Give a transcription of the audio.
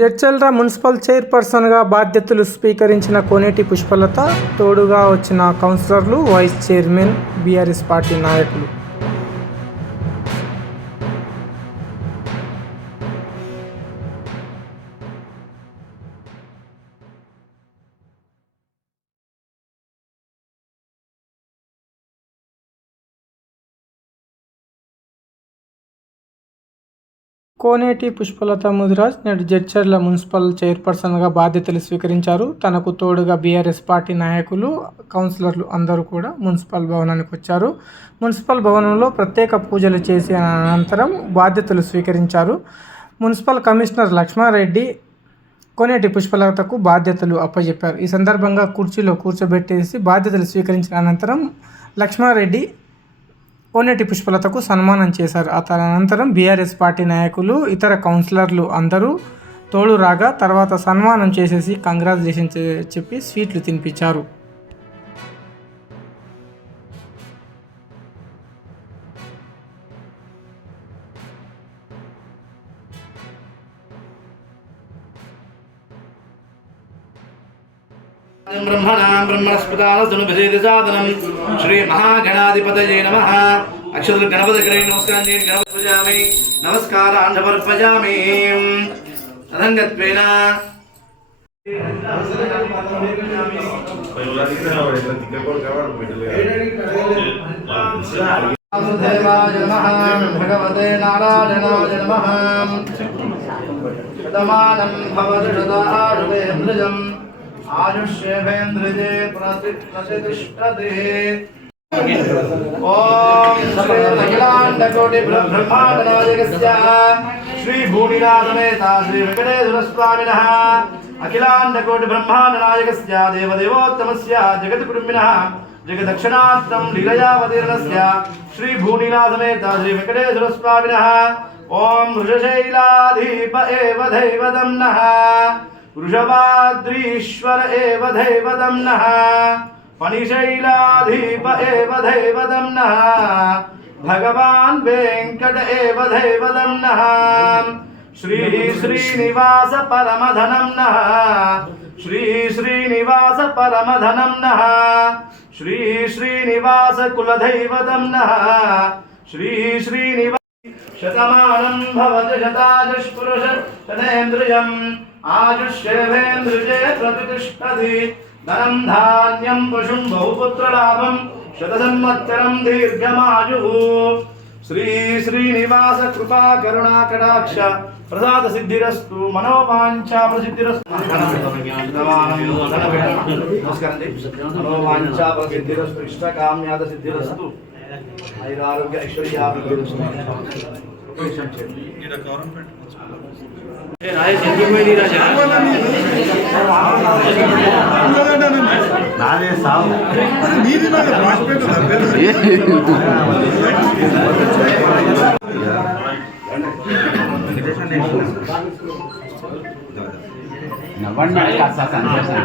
Jadcherla municipal చైర్పర్సన్గా బాధ్యతలు స్వీకరించిన కోనేటి పుష్పలత, తోడుగా వచ్చిన కౌన్సిలర్లు, వైస్ చైర్మన్, బీఆర్ఎస్ పార్టీ నాయకులు. కోనేటి పుష్పలత ముదిరాజ్ నేడు జడ్చర్ల మున్సిపల్ చైర్పర్సన్గా బాధ్యతలు స్వీకరించారు. తనకు తోడుగా బీఆర్ఎస్ పార్టీ నాయకులు, కౌన్సిలర్లు అందరూ కూడా మున్సిపల్ భవనానికి వచ్చారు. మున్సిపల్ భవనంలో ప్రత్యేక పూజలు చేసిన అనంతరం బాధ్యతలు స్వీకరించారు. మున్సిపల్ కమిషనర్ లక్ష్మారెడ్డి కోనేటి పుష్పలతకు బాధ్యతలు అప్పచెప్పారు. ఈ సందర్భంగా కుర్చీలో కూర్చోబెట్టేసి బాధ్యతలు స్వీకరించిన అనంతరం లక్ష్మారెడ్డి కోనేటి పుష్పలతకు సన్మానం చేశారు. అనంతరం బీఆర్ఎస్ పార్టీ నాయకులు, ఇతర కౌన్సిలర్లు అందరూ తోడు రాగా తర్వాత సన్మానం చేసేసి కంగ్రాచులేషన్స్ చెప్పి స్వీట్లు తినిపించారు. ब्रह्मणस्पदानसुनुभिषेदसादनं श्री महागणाधिपतये नमः। अक्षर गणपतिग्रहे नमस्कारान् गणपति पूजामि, नमस्कारान् समर्पयामि। अधङ्गत्वेन वासुदेवाय नमः, भगवते नारायणाय नमः। शतमानं भवति शतायुर्वेन्द्रियम् आयुष्येवेन्द्रिये प्रतिष्ठते। ओम श्री अखिलांडकोटि ब्रह्मांडनायकस्य श्री भूनिनाथमेता श्री वेंकटेश्वर स्वामिनः अखिलांडकोटि ब्रह्मांडनायकस्य देवदेवोत्तमस्य जगद्गुरुमिनः जगदक्षणार्थं लीलयावतीर्णस्य श्री भूनिनाथमेता श्री वेंकटेश्वर स्वामिनः ओम वृषशैलाधीप एव दैवतं नः वृषभाद्रीश्वर एव दैवतं नः फणिशैलाधीप एव दैवतं नः भगवान् वेंकट एव दैवतं नः श्री श्रीनिवास परमधनं नः श्री श्रीनिवास परमधनं नः श्री श्रीनिवास कुलदैवतं नः श्री श्रीनिवास शतमानं भवति शतायुष्पुरुष शतेन्द्रियम् आयुष्येवेन्द्रिये प्रतिष्ठति। धनं धान्यं पशुं बहुपुत्रलाभं शतसंवत्सरं दीर्घमायुः। श्री श्रीनिवास कृपा करुणा कटाक्ष प्रसाद सिद्धिरस्तु मनोवांछा प्रसिद्धिरस्तु। मनोवांछा प्रसिद्धिरस्तु इष्टकाम्याद सिद्धिरस्तु आयुरारोग्य ऐश्वर्याभिवृद्धिरस्तु। నాదే సావు నీది నాకు రాసిపెట్టు నవ్వండి కాస్త సంతోషం